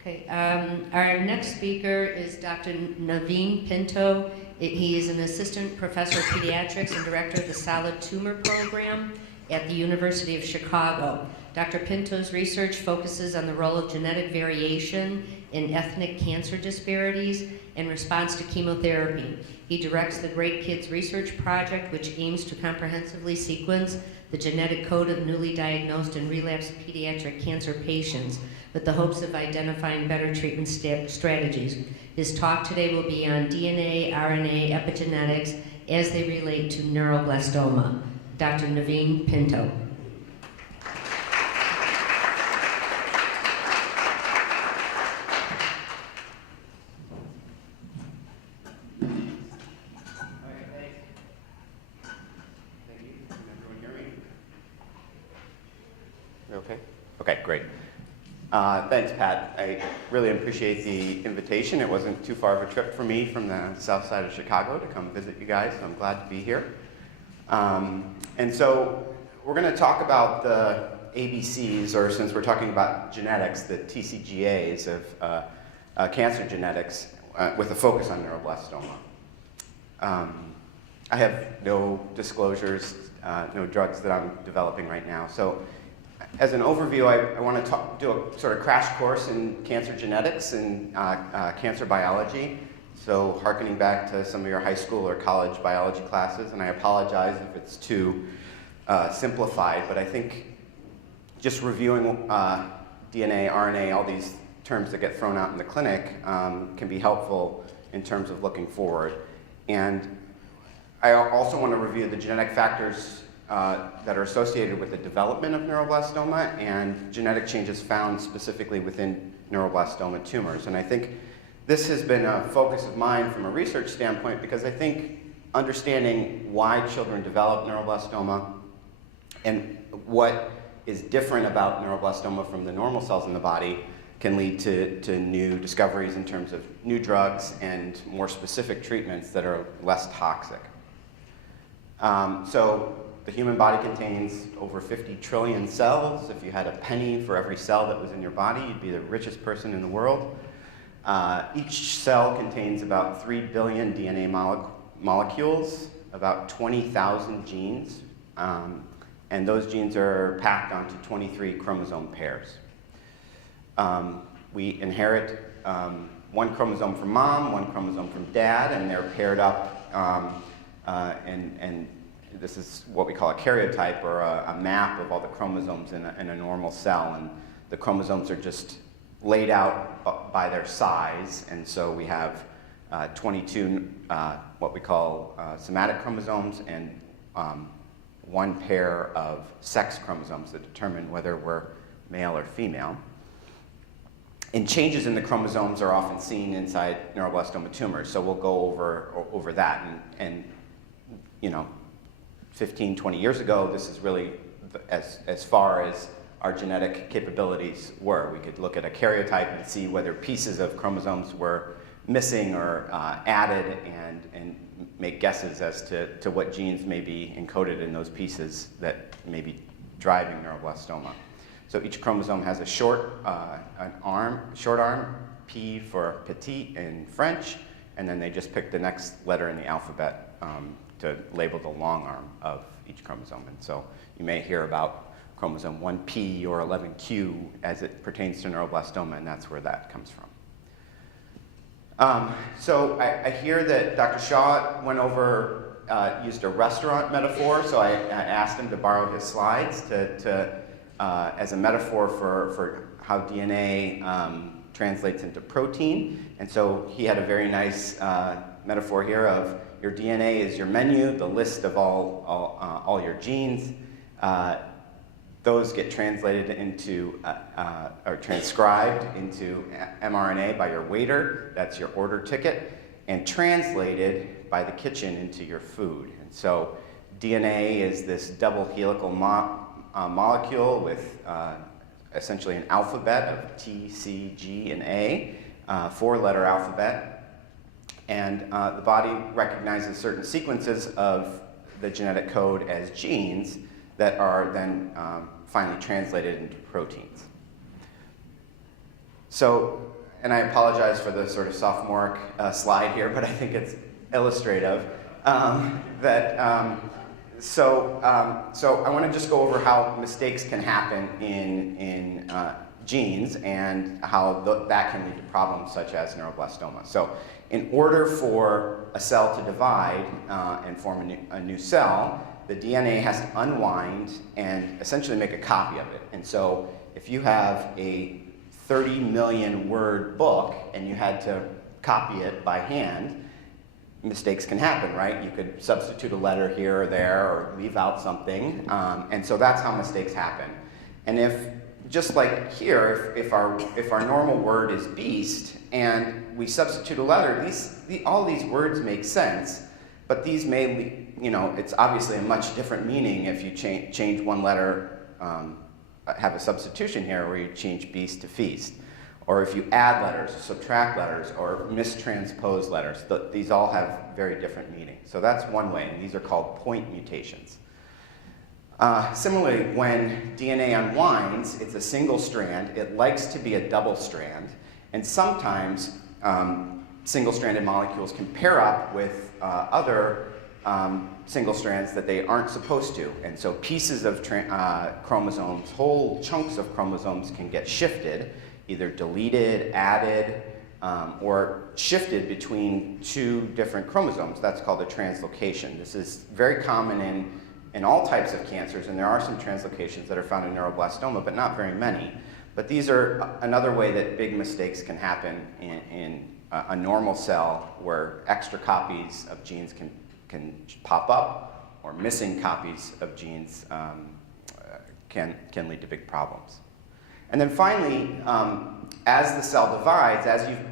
Okay, our next speaker is Dr. Navin Pinto. He is an assistant professor of pediatrics and director of the Solid Tumor Program at the University of Chicago. Dr. Pinto's research focuses on the role of genetic variation in ethnic cancer disparities in response to chemotherapy. He directs the Great Kids Research Project, which aims to comprehensively sequence the genetic code of newly diagnosed and relapsed pediatric cancer patients with the hopes of identifying better treatment strategies. His talk today will be on DNA, RNA, epigenetics as they relate to neuroblastoma. Dr. Navin Pinto. Okay, great. Thanks, Pat. I really appreciate the invitation. It wasn't too far of a trip for me from the south side of Chicago to come visit you guys, so I'm glad to be here. And so we're going to talk about the ABCs, or since we're talking about genetics, the TCGAs of cancer genetics with a focus on neuroblastoma. I have no disclosures, no drugs that I'm developing right now. So as an overview, I want to do a sort of crash course in cancer genetics and cancer biology. So harkening back to some of your high school or college biology classes, and I apologize if it's too simplified, but I think just reviewing DNA, RNA, all these terms that get thrown out in the clinic can be helpful in terms of looking forward. And I also want to review the genetic factors that are associated with the development of neuroblastoma and genetic changes found specifically within neuroblastoma tumors. And I think this has been a focus of mine from a research standpoint because I think understanding why children develop neuroblastoma and what is different about neuroblastoma from the normal cells in the body can lead to new discoveries in terms of new drugs and more specific treatments that are less toxic. So the human body contains over 50 trillion cells. If you had a penny for every cell that was in your body, you'd be the richest person in the world. Each cell contains about 3 billion DNA molecules, about 20,000 genes, and those genes are packed onto 23 chromosome pairs. We inherit one chromosome from mom, one chromosome from dad, and they're paired up, and this is what we call a karyotype, or a map of all the chromosomes in a normal cell, and the chromosomes are just laid out by their size, and so we have 22 what we call somatic chromosomes and one pair of sex chromosomes that determine whether we're male or female. And changes in the chromosomes are often seen inside neuroblastoma tumors, so we'll go over that. And you know, 15, 20 years ago, this is really as far as our genetic capabilities were. We could look at a karyotype and see whether pieces of chromosomes were missing or added and make guesses as to what genes may be encoded in those pieces that may be driving neuroblastoma. So each chromosome has a short arm, P for petite in French, and then they just pick the next letter in the alphabet to label the long arm of each chromosome. And so you may hear about chromosome 1P or 11Q as it pertains to neuroblastoma, and that's where that comes from. So I hear that Dr. Shaw went over, used a restaurant metaphor, so I asked him to borrow his slides as a metaphor for how DNA translates into protein. And so he had a very nice metaphor here of your DNA is your menu, the list of all your genes. Those get translated into, or transcribed into mRNA by your waiter, that's your order ticket, and translated by the kitchen into your food. And so DNA is this double helical molecule with essentially an alphabet of T, C, G, and A, four-letter alphabet. And the body recognizes certain sequences of the genetic code as genes that are then finally translated into proteins. So, and I apologize for the sort of sophomoric slide here, but I think it's illustrative. So I want to just go over how mistakes can happen in genes and how that can lead to problems such as neuroblastoma. So in order for a cell to divide and form a new cell, the DNA has to unwind and essentially make a copy of it. And so if you have a 30 million word book and you had to copy it by hand, mistakes can happen, right? You could substitute a letter here or there or leave out something. And so that's how mistakes happen. And if, just like here, if our normal word is beast and we substitute a letter, all these words make sense, but these may, it's obviously a much different meaning if you change one letter, have a substitution here where you change beast to feast. Or if you add letters, subtract letters, or mistranspose letters. These all have very different meanings. So that's one way, and these are called point mutations. Similarly, when DNA unwinds, it's a single strand. It likes to be a double strand. And sometimes single-stranded molecules can pair up with other single strands that they aren't supposed to. And so pieces of chromosomes, whole chunks of chromosomes can get shifted, either deleted, added, or shifted between two different chromosomes. That's called a translocation. This is very common in all types of cancers, and there are some translocations that are found in neuroblastoma, but not very many. But these are another way that big mistakes can happen in a normal cell where extra copies of genes can pop up, or missing copies of genes can lead to big problems. And then finally, as the cell divides,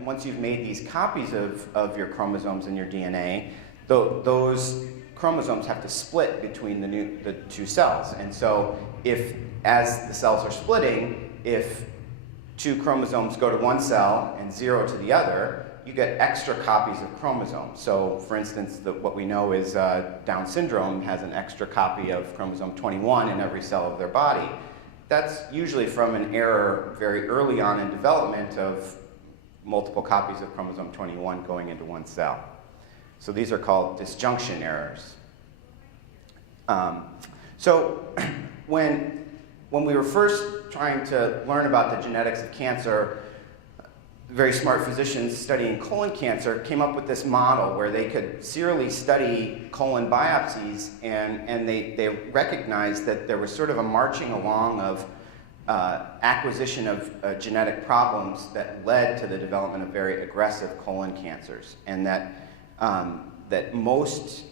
once you've made these copies of your chromosomes in your DNA, those chromosomes have to split between the two cells. And so as the cells are splitting, if two chromosomes go to one cell and 0 to the other, you get extra copies of chromosomes. So for instance, what we know is Down syndrome has an extra copy of chromosome 21 in every cell of their body. That's usually from an error very early on in development of multiple copies of chromosome 21 going into one cell. So these are called disjunction errors. So when we were first trying to learn about the genetics of cancer, very smart physicians studying colon cancer came up with this model where they could serially study colon biopsies, and they recognized that there was sort of a marching along of acquisition of genetic problems that led to the development of very aggressive colon cancers, and that most,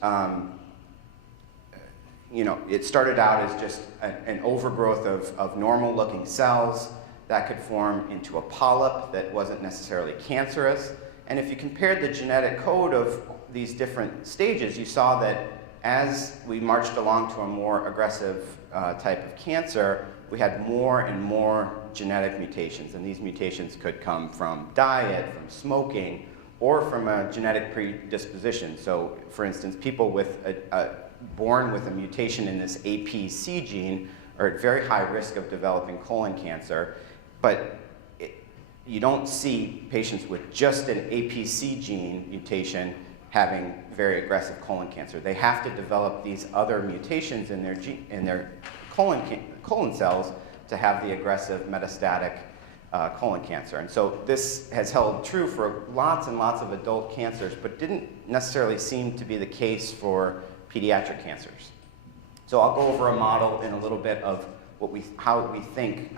it started out as just an overgrowth of normal-looking cells that could form into a polyp that wasn't necessarily cancerous. And if you compared the genetic code of these different stages, you saw that as we marched along to a more aggressive type of cancer, we had more and more genetic mutations. And these mutations could come from diet, from smoking, or from a genetic predisposition. So for instance, people born with a mutation in this APC gene are at very high risk of developing colon cancer. But you don't see patients with just an APC gene mutation having very aggressive colon cancer. They have to develop these other mutations in their colon cells to have the aggressive metastatic colon cancer. And so this has held true for lots and lots of adult cancers, but didn't necessarily seem to be the case for pediatric cancers. So I'll go over a model in a little bit of how we think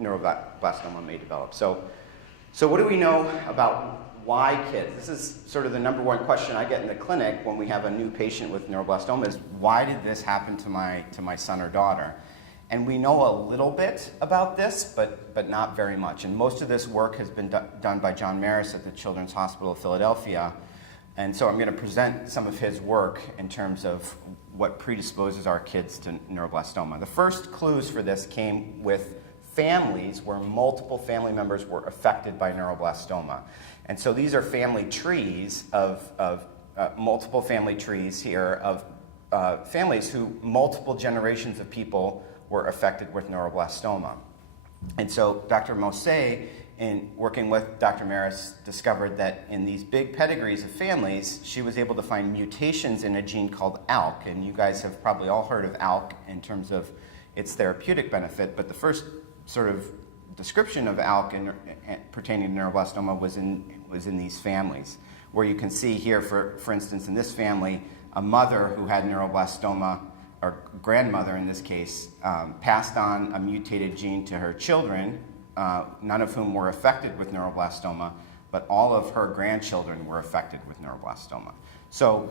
neuroblastoma may develop. So what do we know about why kids? This is sort of the number one question I get in the clinic when we have a new patient with neuroblastoma is, why did this happen to my son or daughter? And we know a little bit about this, but not very much. And most of this work has been done by John Maris at the Children's Hospital of Philadelphia. And so I'm going to present some of his work in terms of what predisposes our kids to neuroblastoma. The first clues for this came with families where multiple family members were affected by neuroblastoma. And so these are family trees of multiple family trees here of families who multiple generations of people were affected with neuroblastoma. And so Dr. Mose in working with Dr. Maris, discovered that in these big pedigrees of families, she was able to find mutations in a gene called ALK. And you guys have probably all heard of ALK in terms of its therapeutic benefit, but the first sort of description of ALK pertaining to neuroblastoma was in these families, where you can see here, for instance, in this family, a mother who had neuroblastoma, or grandmother in this case, passed on a mutated gene to her children, none of whom were affected with neuroblastoma, but all of her grandchildren were affected with neuroblastoma. So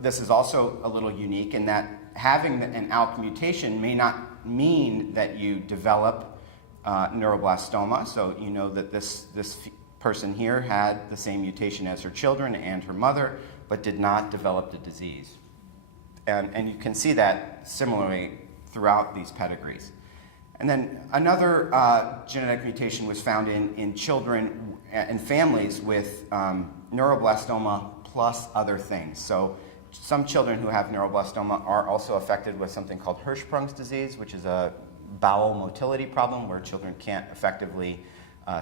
this is also a little unique in that having an ALK mutation may not mean that you develop neuroblastoma. So you know that this person here had the same mutation as her children and her mother, but did not develop the disease. And you can see that similarly throughout these pedigrees. And then another genetic mutation was found in children and families with neuroblastoma plus other things. So some children who have neuroblastoma are also affected with something called Hirschsprung's disease, which is a bowel motility problem where children can't effectively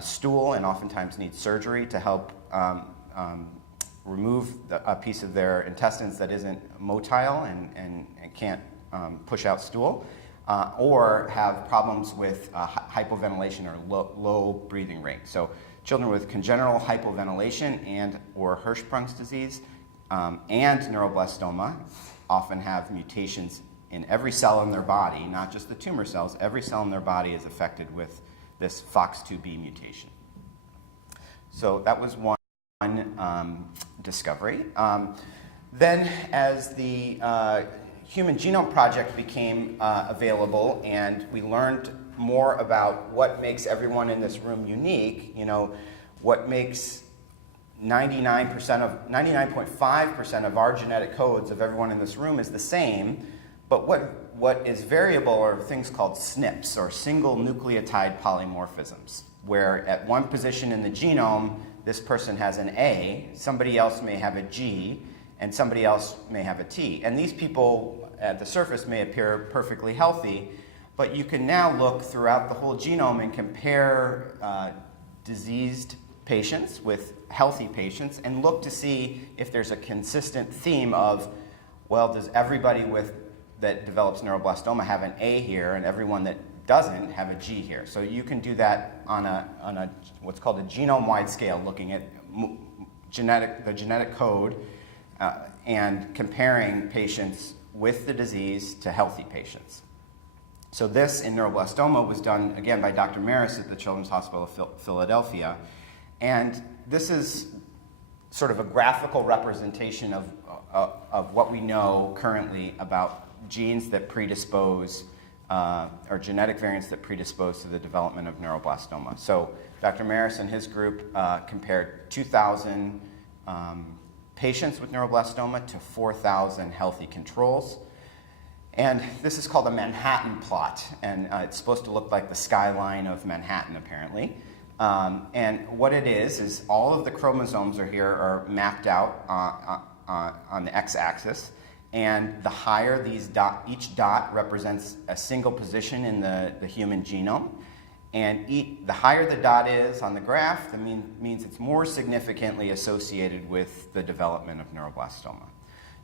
stool and oftentimes need surgery to help remove a piece of their intestines that isn't motile and can't push out stool. Or have problems with hypoventilation or low breathing rate. So children with congenital hypoventilation and or Hirschsprung's disease and neuroblastoma often have mutations in every cell in their body, not just the tumor cells. Every cell in their body is affected with this FOX2B mutation. So that was one discovery. Then as the Human Genome Project became available and we learned more about what makes everyone in this room unique, what makes 99.5% of our genetic codes of everyone in this room is the same, but what is variable are things called SNPs, or single nucleotide polymorphisms, where at one position in the genome, this person has an A, somebody else may have a G, and somebody else may have a T. And these people at the surface may appear perfectly healthy, but you can now look throughout the whole genome and compare diseased patients with healthy patients and look to see if there's a consistent theme of, well, does everybody that develops neuroblastoma have an A here and everyone that doesn't have a G here? So you can do that on a what's called a genome-wide scale, looking at the genetic code and comparing patients with the disease to healthy patients. So this in neuroblastoma was done again by Dr. Maris at the Children's Hospital of Philadelphia, and this is sort of a graphical representation of what we know currently about genes that predispose or genetic variants that predispose to the development of neuroblastoma. So Dr. Maris and his group compared 2,000 patients with neuroblastoma to 4,000 healthy controls. And this is called a Manhattan plot, and it's supposed to look like the skyline of Manhattan, apparently. And what it is all of the chromosomes are mapped out on the x-axis, and the higher these each dot represents a single position in the human genome. And the higher the dot is on the graph, that means it's more significantly associated with the development of neuroblastoma.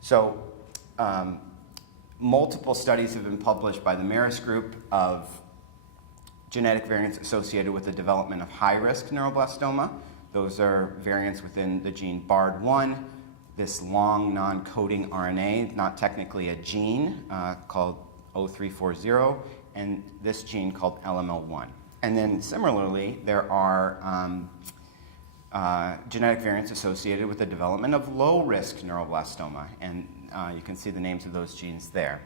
So multiple studies have been published by the Maris group of genetic variants associated with the development of high-risk neuroblastoma. Those are variants within the gene BARD1, this long non-coding RNA, not technically a gene, called O340, and this gene called LML1. And then similarly, there are genetic variants associated with the development of low-risk neuroblastoma, and you can see the names of those genes there.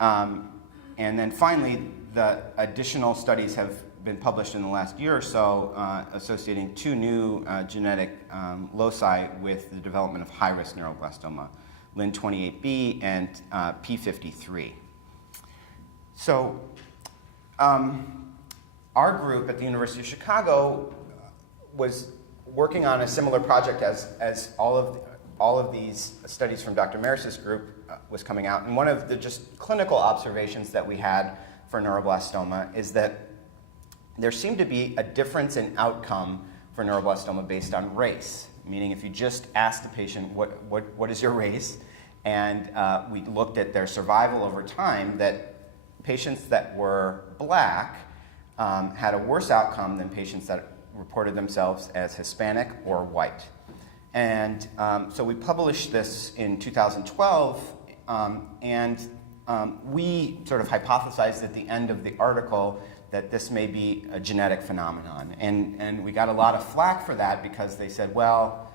And then finally, the additional studies have been published in the last year or so associating two new genetic loci with the development of high-risk neuroblastoma, LIN28B and P53. So our group at the University of Chicago was working on a similar project as all of these studies from Dr. Maris's group was coming out. And one of the just clinical observations that we had for neuroblastoma is that there seemed to be a difference in outcome for neuroblastoma based on race, meaning if you just asked the patient, what is your race? And we looked at their survival over time, that patients that were black had a worse outcome than patients that reported themselves as Hispanic or white. And so we published this in 2012, and we sort of hypothesized at the end of the article that this may be a genetic phenomenon. And we got a lot of flack for that because they said, well,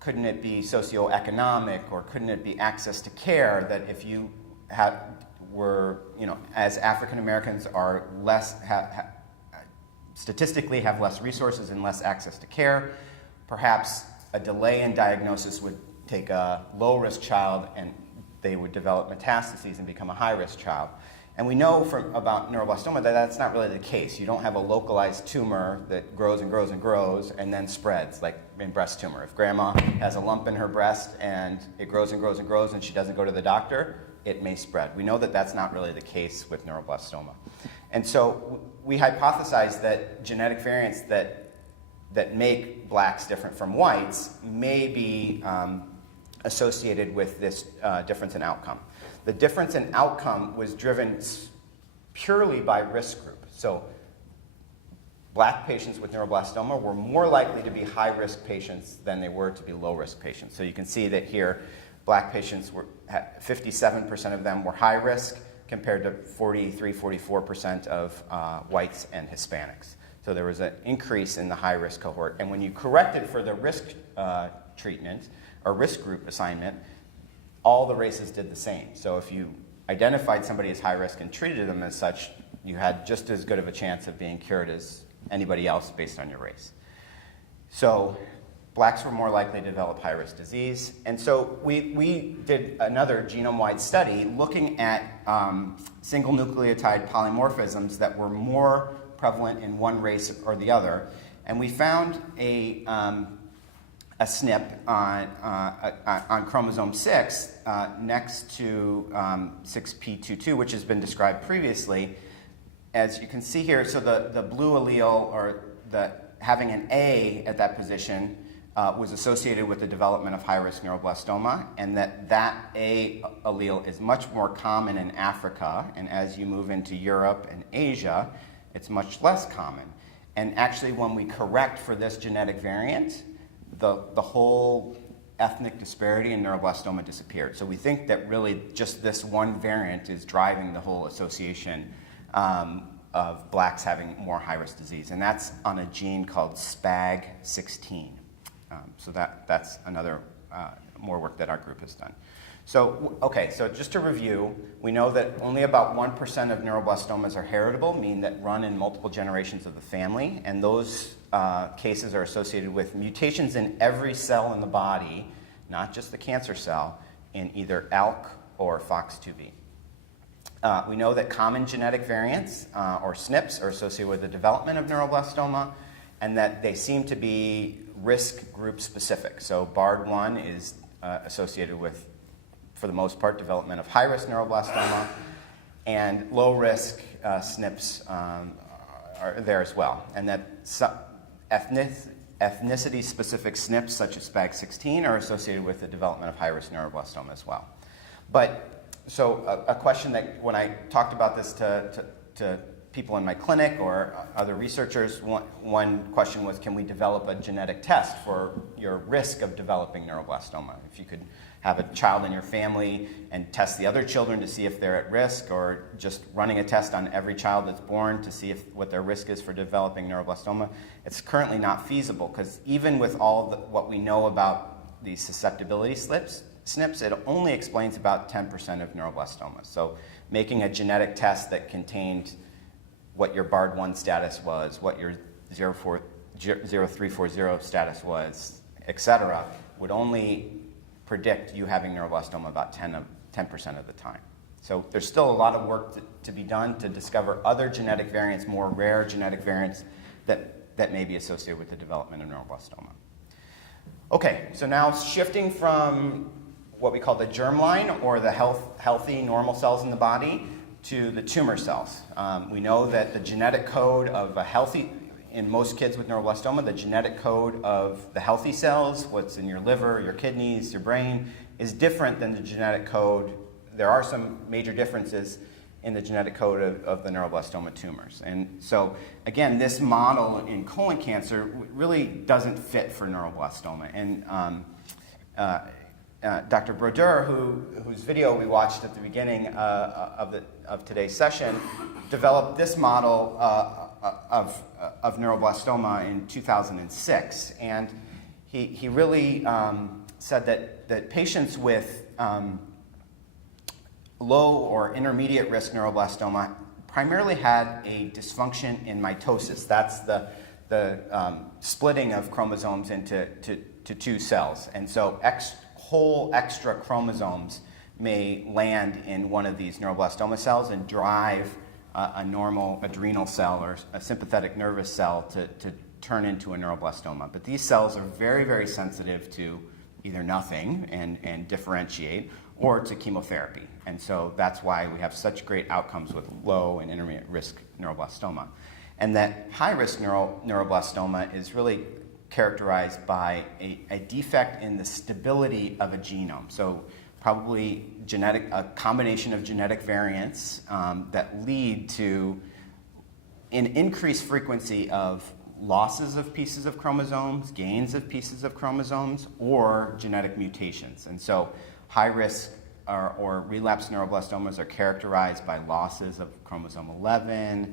couldn't it be socioeconomic, or couldn't it be access to care, that if you were, as African Americans are less, statistically have less resources and less access to care, perhaps a delay in diagnosis would take a low-risk child and they would develop metastases and become a high-risk child. And we know about neuroblastoma that that's not really the case. You don't have a localized tumor that grows and grows and grows and then spreads, like in breast tumor. If grandma has a lump in her breast and it grows and grows and grows and she doesn't go to the doctor, it may spread. We know that that's not really the case with neuroblastoma. And so we hypothesized that genetic variants that make blacks different from whites may be associated with this difference in outcome. The difference in outcome was driven purely by risk group. So black patients with neuroblastoma were more likely to be high-risk patients than they were to be low-risk patients. So you can see that here, black patients 57% of them were high risk compared to 44% of whites and Hispanics. So there was an increase in the high-risk cohort. And when you corrected for the risk treatment or risk group assignment, all the races did the same. So if you identified somebody as high risk and treated them as such, you had just as good of a chance of being cured as anybody else based on your race. So blacks were more likely to develop high-risk disease. And so we did another genome-wide study looking at single nucleotide polymorphisms that were more prevalent in one race or the other. And we found a SNP on chromosome 6 next to 6p22, which has been described previously. As you can see here, so the blue allele, or having an A at that position, was associated with the development of high-risk neuroblastoma, and that A allele is much more common in Africa, and as you move into Europe and Asia, it's much less common. And actually, when we correct for this genetic variant, the whole ethnic disparity in neuroblastoma disappeared. So we think that really just this one variant is driving the whole association of blacks having more high-risk disease, and that's on a gene called SPAG16. So that's another more work that our group has done. So, okay, so just to review, we know that only about 1% of neuroblastomas are heritable, meaning that run in multiple generations of the family, and those cases are associated with mutations in every cell in the body, not just the cancer cell, in either ALK or FOX2B. We know that common genetic variants, or SNPs, are associated with the development of neuroblastoma, and that they seem to be risk group specific. So BARD1 is associated with, for the most part, development of high-risk neuroblastoma, and low-risk SNPs are there as well. And that ethnicity-specific SNPs, such as SPAG16, are associated with the development of high-risk neuroblastoma as well. But, so a question that, when I talked about this to people in my clinic or other researchers, one question was, can we develop a genetic test for your risk of developing neuroblastoma? If you could have a child in your family and test the other children to see if they're at risk, or just running a test on every child that's born to see what their risk is for developing neuroblastoma, it's currently not feasible, because even with all what we know about these susceptibility SNPs, it only explains about 10% of neuroblastomas. So making a genetic test that contained what your BARD1 status was, what your 0340 status was, etc., would only predict you having neuroblastoma about 10% of the time. So there's still a lot of work to be done to discover other genetic variants, more rare genetic variants that may be associated with the development of neuroblastoma. Okay, so now shifting from what we call the germline, or the healthy normal cells in the body, to the tumor cells. We know that the genetic code of a healthy, in most kids with neuroblastoma, the genetic code of the healthy cells, what's in your liver, your kidneys, your brain, is different than the genetic code. There are some major differences in the genetic code of the neuroblastoma tumors. And so, again, this model in colon cancer really doesn't fit for neuroblastoma. And Dr. Brodeur, whose video we watched at the beginning of today's session, developed this model of neuroblastoma in 2006. And he really said that patients with low or intermediate risk neuroblastoma primarily had a dysfunction in mitosis. That's the splitting of chromosomes into two cells. And so whole extra chromosomes may land in one of these neuroblastoma cells and drive a normal adrenal cell or a sympathetic nervous cell to turn into a neuroblastoma. But these cells are very, very sensitive to either nothing and differentiate, or to chemotherapy. And so that's why we have such great outcomes with low and intermediate risk neuroblastoma. And that high risk neuroblastoma is really characterized by a defect in the stability of a genome. So probably a combination of genetic variants that lead to an increased frequency of losses of pieces of chromosomes, gains of pieces of chromosomes, or genetic mutations. And so high risk or relapsed neuroblastomas are characterized by losses of chromosome 11,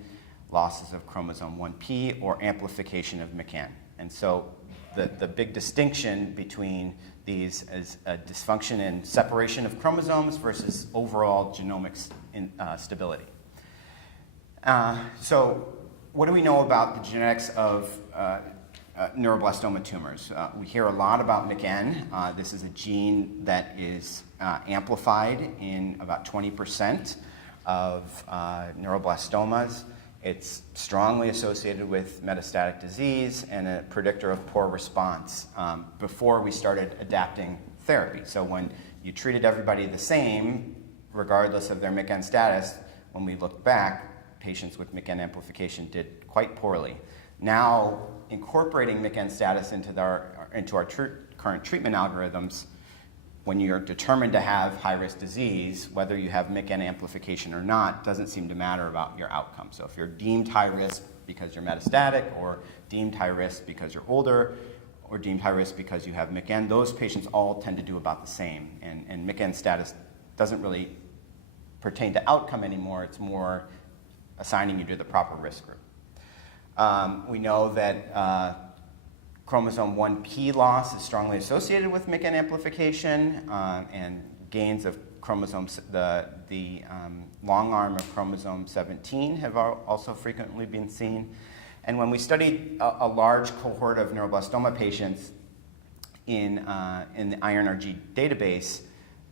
losses of chromosome 1p, or amplification of McN. And so the big distinction between these is a dysfunction in separation of chromosomes versus overall genomic stability. So what do we know about the genetics of neuroblastoma tumors? We hear a lot about McN. This is a gene that is amplified in about 20% of neuroblastomas. It's strongly associated with metastatic disease and a predictor of poor response before we started adapting therapy. So when you treated everybody the same, regardless of their McN status, when we look back, patients with McN amplification did quite poorly. Now, incorporating McN status into our current treatment algorithms, when you're determined to have high-risk disease, whether you have McN amplification or not, doesn't seem to matter about your outcome. So if you're deemed high risk because you're metastatic, or deemed high risk because you're older, or deemed high risk because you have McN, those patients all tend to do about the same. And McN status doesn't really pertain to outcome anymore. It's more assigning you to the proper risk group. We know that chromosome 1p loss is strongly associated with McN amplification, and gains of chromosomes, the long arm of chromosome 17 have also frequently been seen. And when we studied a large cohort of neuroblastoma patients in the IRNRG database,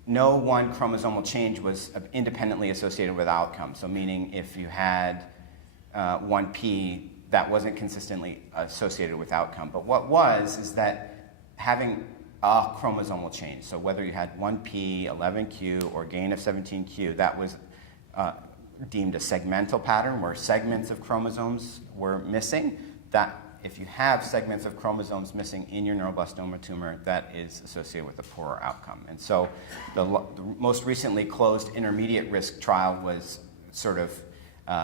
no one chromosomal change was independently associated with outcome. So meaning if you had 1p, that wasn't consistently associated with outcome. But what is that having a chromosomal change, so whether you had 1p, 11q, or gain of 17q, that was deemed a segmental pattern where segments of chromosomes were missing. That if you have segments of chromosomes missing in your neuroblastoma tumor, that is associated with a poorer outcome. And so the most recently closed intermediate risk trial was sort of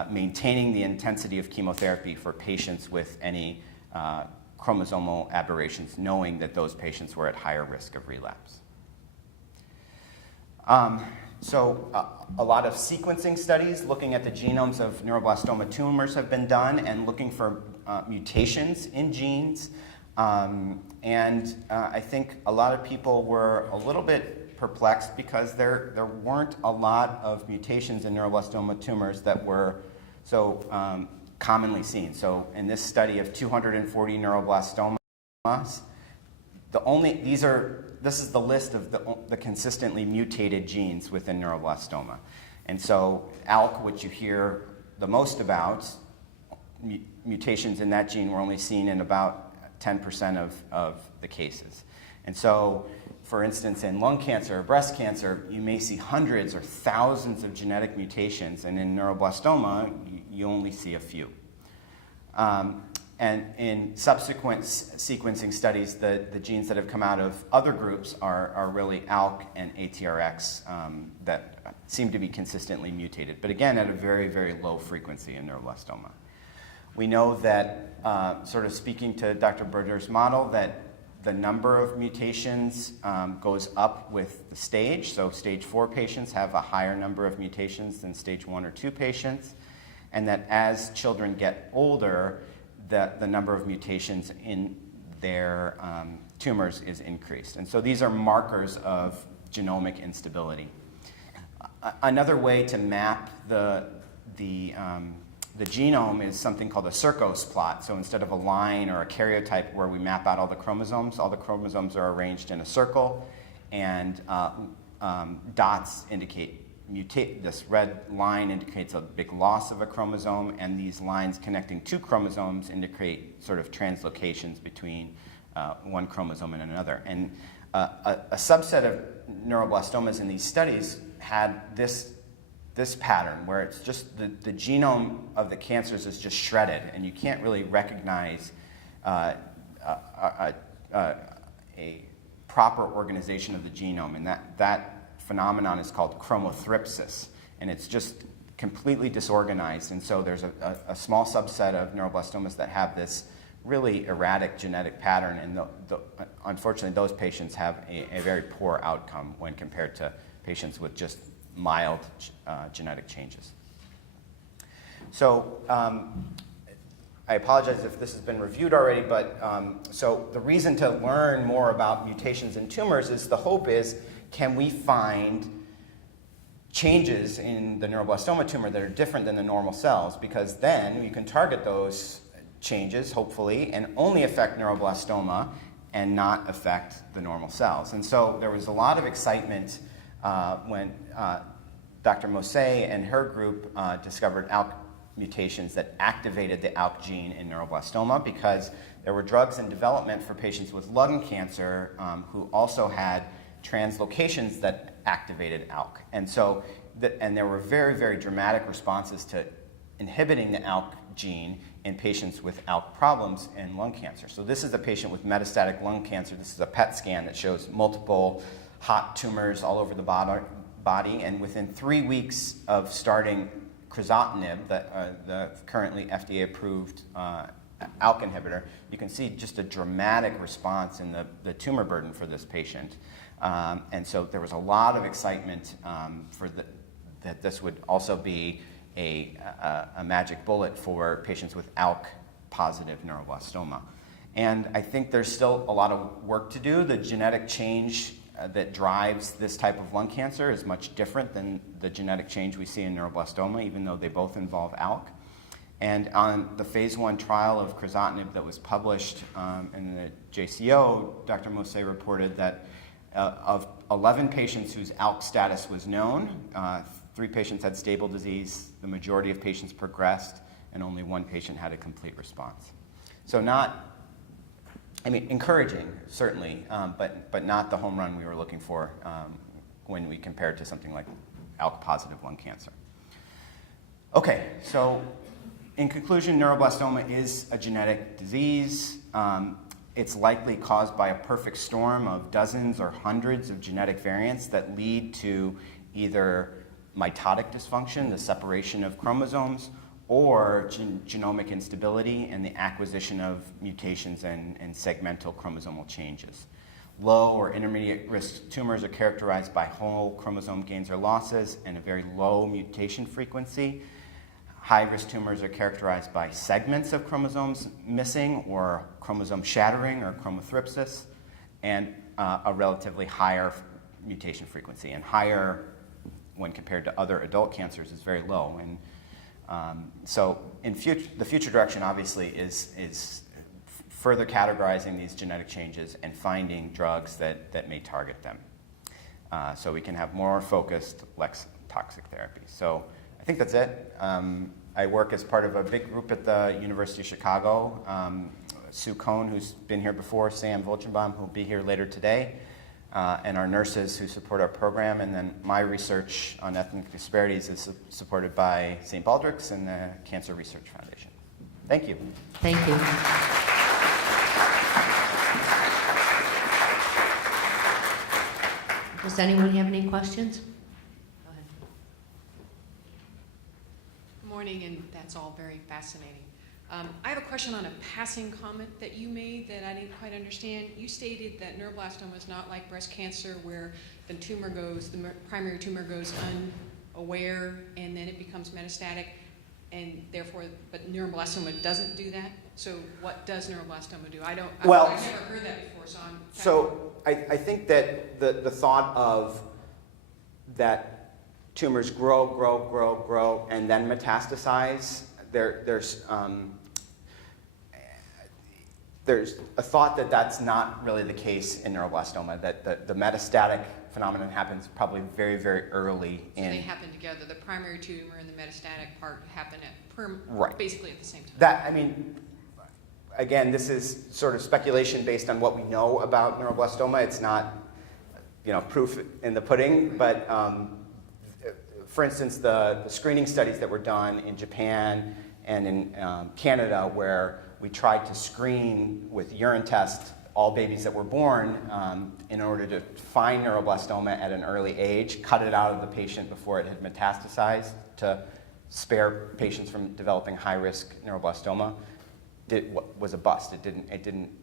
maintaining the intensity of chemotherapy for patients with any chromosomal aberrations, knowing that those patients were at higher risk of relapse. So a lot of sequencing studies looking at the genomes of neuroblastoma tumors have been done and looking for mutations in genes. And I think a lot of people were a little bit perplexed because there weren't a lot of mutations in neuroblastoma tumors that were so commonly seen. So in this study of 240 neuroblastomas, this is the list of the consistently mutated genes within neuroblastoma. And so ALK, which you hear the most about, mutations in that gene were only seen in about 10% of the cases. And so for instance, in lung cancer or breast cancer, you may see hundreds or thousands of genetic mutations, and in neuroblastoma, you only see a few. And in subsequent sequencing studies, the genes that have come out of other groups are really ALK and ATRX that seem to be consistently mutated, but again, at a very, very low frequency in neuroblastoma. We know that, sort of speaking to Dr. Berger's model, that the number of mutations goes up with the stage. So stage 4 patients have a higher number of mutations than stage 1 or 2 patients, and that as children get older, the number of mutations in their tumors is increased. And so these are markers of genomic instability. Another way to map the genome is something called a Circos plot. So instead of a line or a karyotype where we map out all the chromosomes are arranged in a circle, and dots indicate this red line indicates a big loss of a chromosome, and these lines connecting two chromosomes indicate sort of translocations between one chromosome and another. And a subset of neuroblastomas in these studies had this pattern where it's just the genome of the cancers is just shredded, and you can't really recognize a proper organization of the genome, and that phenomenon is called chromothripsis, and it's just completely disorganized. And so there's a small subset of neuroblastomas that have this really erratic genetic pattern, and unfortunately those patients have a very poor outcome when compared to patients with just mild genetic changes. So I apologize if this has been reviewed already, but so the reason to learn more about mutations in tumors is the hope is, can we find changes in the neuroblastoma tumor that are different than the normal cells? Because then you can target those changes, hopefully, and only affect neuroblastoma and not affect the normal cells. And so there was a lot of excitement when Dr. Mose and her group discovered ALK mutations that activated the ALK gene in neuroblastoma, because there were drugs in development for patients with lung cancer who also had translocations that activated ALK. And so, and there were very, very dramatic responses to inhibiting the ALK gene in patients with ALK problems in lung cancer. So this is a patient with metastatic lung cancer. This is a PET scan that shows multiple hot tumors all over the body, and within 3 weeks of starting crizotinib, the currently FDA-approved ALK inhibitor, you can see just a dramatic response in the tumor burden for this patient. And so there was a lot of excitement that this would also be a magic bullet for patients with ALK-positive neuroblastoma. And I think there's still a lot of work to do. The genetic change that drives this type of lung cancer is much different than the genetic change we see in neuroblastoma, even though they both involve ALK. And on the phase 1 trial of crizotinib that was published in the JCO, Dr. Mose reported that of 11 patients whose ALK status was known, 3 patients had stable disease, the majority of patients progressed, and only 1 patient had a complete response. So encouraging, certainly, but not the home run we were looking for when we compared to something like ALK-positive lung cancer. Okay, so in conclusion, neuroblastoma is a genetic disease. It's likely caused by a perfect storm of dozens or hundreds of genetic variants that lead to either mitotic dysfunction, the separation of chromosomes, or genomic instability and the acquisition of mutations and segmental chromosomal changes. Low or intermediate risk tumors are characterized by whole chromosome gains or losses and a very low mutation frequency. High-risk tumors are characterized by segments of chromosomes missing or chromosome shattering or chromothripsis, and a relatively higher mutation frequency. And higher, when compared to other adult cancers, is very low. And so in the future direction, obviously, is further categorizing these genetic changes and finding drugs that may target them. So we can have more focused, less toxic therapy. So I think that's it. I work as part of a big group at the University of Chicago. Sue Cohn, who's been here before, Sam Volchenbaum, who'll be here later today. and our nurses who support our program, and then my research on ethnic disparities is supported by St. Baldrick's and the Cancer Research Foundation. Thank you. Thank you. Does anyone have any questions? Go ahead. Good morning, and that's all very fascinating. I have a question on a passing comment that you made that I didn't quite understand. You stated that neuroblastoma is not like breast cancer, where the primary tumor goes unaware, and then it becomes metastatic, and therefore, but neuroblastoma doesn't do that. So, what does neuroblastoma do? I've never heard that before. So, I think that the thought of that tumors grow, and then metastasize. There's a thought that that's not really the case in neuroblastoma, that the metastatic phenomenon happens probably very, very early in... So they happen together. The primary tumor and the metastatic part happen basically at the same time. Again, this is sort of speculation based on what we know about neuroblastoma. It's not, proof in the pudding, but for instance, the screening studies that were done in Japan and in Canada, where we tried to screen with urine test all babies that were born in order to find neuroblastoma at an early age, cut it out of the patient before it had metastasized to spare patients from developing high-risk neuroblastoma, was a bust. It didn't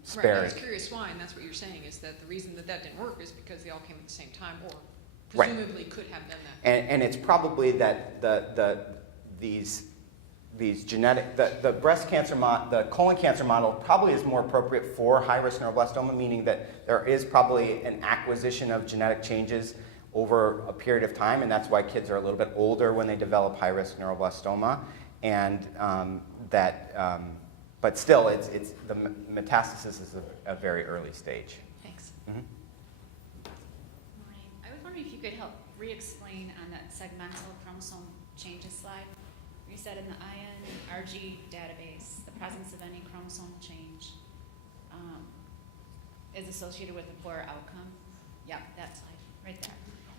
spare. Right, I was curious why, and that's what you're saying, is that the reason that didn't work is because they all came at the same time, or presumably could have done that. And it's probably that these genetic, the breast cancer, the colon cancer model probably is more appropriate for high-risk neuroblastoma, meaning that there is probably an acquisition of genetic changes over a period of time, and that's why kids are a little bit older when they develop high-risk neuroblastoma, and but still, it's the metastasis is a very early stage. Thanks. Mm-hmm. Morning. I was wondering if you could help re-explain on that segmental chromosome changes slide. You said in the INRG database, the presence of any chromosome change is associated with a poorer outcome. Yeah, that slide, right there.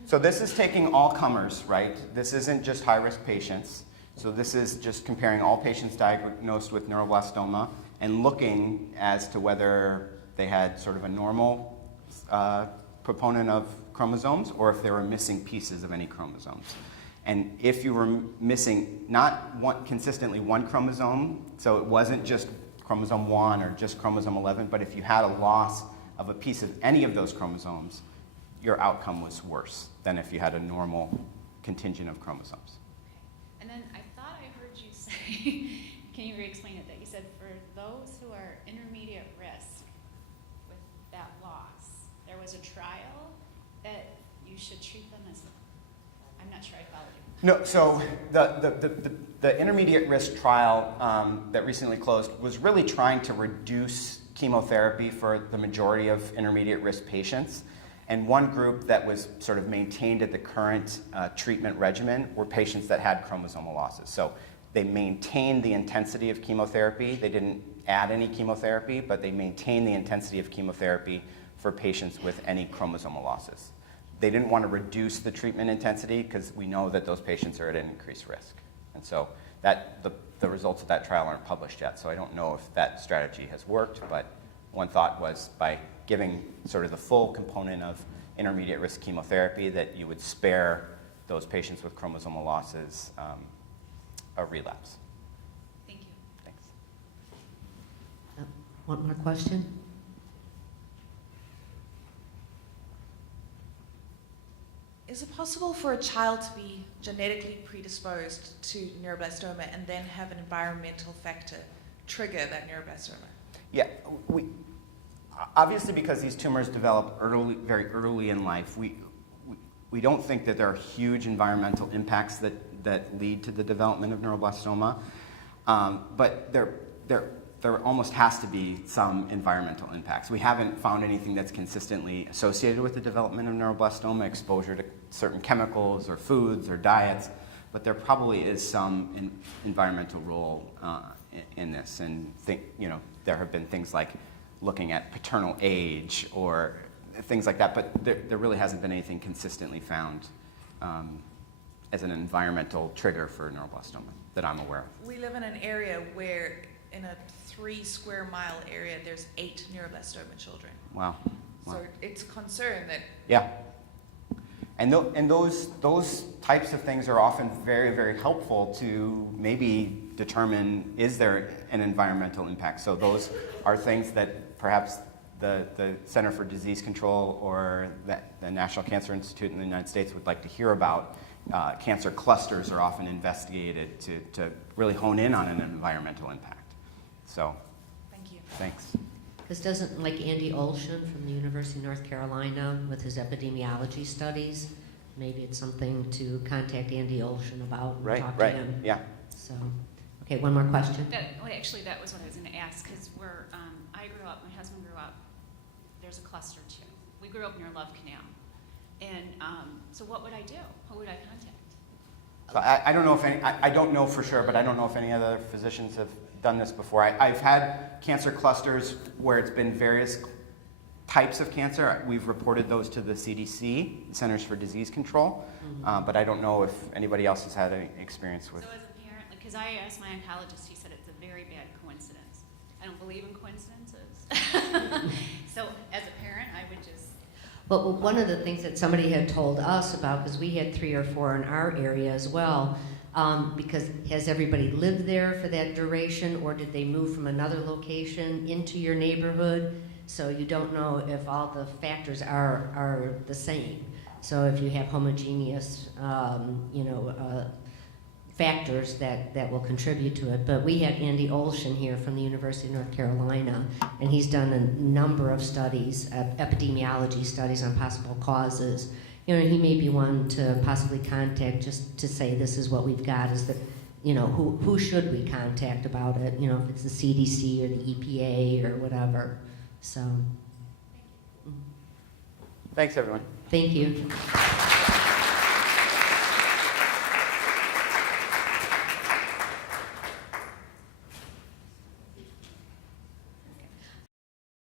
So this is taking all comers, right? This isn't just high-risk patients. So this is just comparing all patients diagnosed with neuroblastoma and looking as to whether they had sort of a normal proponent of chromosomes or if they were missing pieces of any chromosomes. And if you were missing consistently one chromosome, so it wasn't just chromosome 1 or just chromosome 11, but if you had a loss of a piece of any of those chromosomes, your outcome was worse than if you had a normal contingent of chromosomes. And then I thought I heard you say, can you re-explain it, that you said for those who are intermediate risk with that loss, there was a trial that you should treat them as, I'm not sure I followed you. No, so the intermediate risk trial that recently closed was really trying to reduce chemotherapy for the majority of intermediate risk patients. And one group that was sort of maintained at the current treatment regimen were patients that had chromosomal losses. So they maintained the intensity of chemotherapy. They didn't add any chemotherapy, but they maintained the intensity of chemotherapy for patients with any chromosomal losses. They didn't want to reduce the treatment intensity because we know that those patients are at an increased risk. And so the results of that trial aren't published yet, so I don't know if that strategy has worked, but one thought was by giving sort of the full component of intermediate risk chemotherapy that you would spare those patients with chromosomal losses a relapse. Thank you. Thanks. One more question? Is it possible for a child to be genetically predisposed to neuroblastoma and then have an environmental factor trigger that neuroblastoma? Yeah, obviously because these tumors develop very early in life, we don't think that there are huge environmental impacts that lead to the development of neuroblastoma, but there almost has to be some environmental impacts. We haven't found anything that's consistently associated with the development of neuroblastoma, exposure to certain chemicals or foods or diets, but there probably is some environmental role in this. And there have been things like looking at paternal age or things like that, but there really hasn't been anything consistently found as an environmental trigger for neuroblastoma that I'm aware of. We live in an area where in a 3 square mile area, there's 8 neuroblastoma children. Wow. Wow. So it's a concern that... Yeah. And those types of things are often very, very helpful to maybe determine, is there an environmental impact? So those are things that perhaps the Center for Disease Control or the National Cancer Institute in the United States would like to hear about. Cancer clusters are often investigated to really hone in on an environmental impact. So, Thank you. thanks. Because doesn't, like Andy Olshan from the University of North Carolina with his epidemiology studies, maybe it's something to contact Andy Olshan about and talk to him. Yeah. So, okay, one more question. Actually, that was what I was going to ask, because I grew up, my husband grew up, there's a cluster too. We grew up near Love Canal. And so what would I do? Who would I contact? So I don't know if any, I don't know for sure, but I don't know if any other physicians have done this before. I've had cancer clusters where it's been various types of cancer. We've reported those to the CDC, the Centers for Disease Control, but I don't know if anybody else has had any experience with. So as a parent, because I asked my oncologist, he said it's a very bad coincidence. I don't believe in coincidences. So as a parent, I would just... Well, one of the things that somebody had told us about, because we had 3 or 4 in our area as well, because has everybody lived there for that duration, or did they move from another location into your neighborhood? So you don't know if all the factors are the same. So if you have homogeneous, factors that will contribute to it. But we had Andy Olshan here from the University of North Carolina, and he's done a number of studies, epidemiology studies on possible causes. You know, he may be one to possibly contact just to say this is what we've got, is that, you know, who should we contact about it, you know, if it's the CDC or the EPA or whatever. So. Thanks, everyone. Thank you.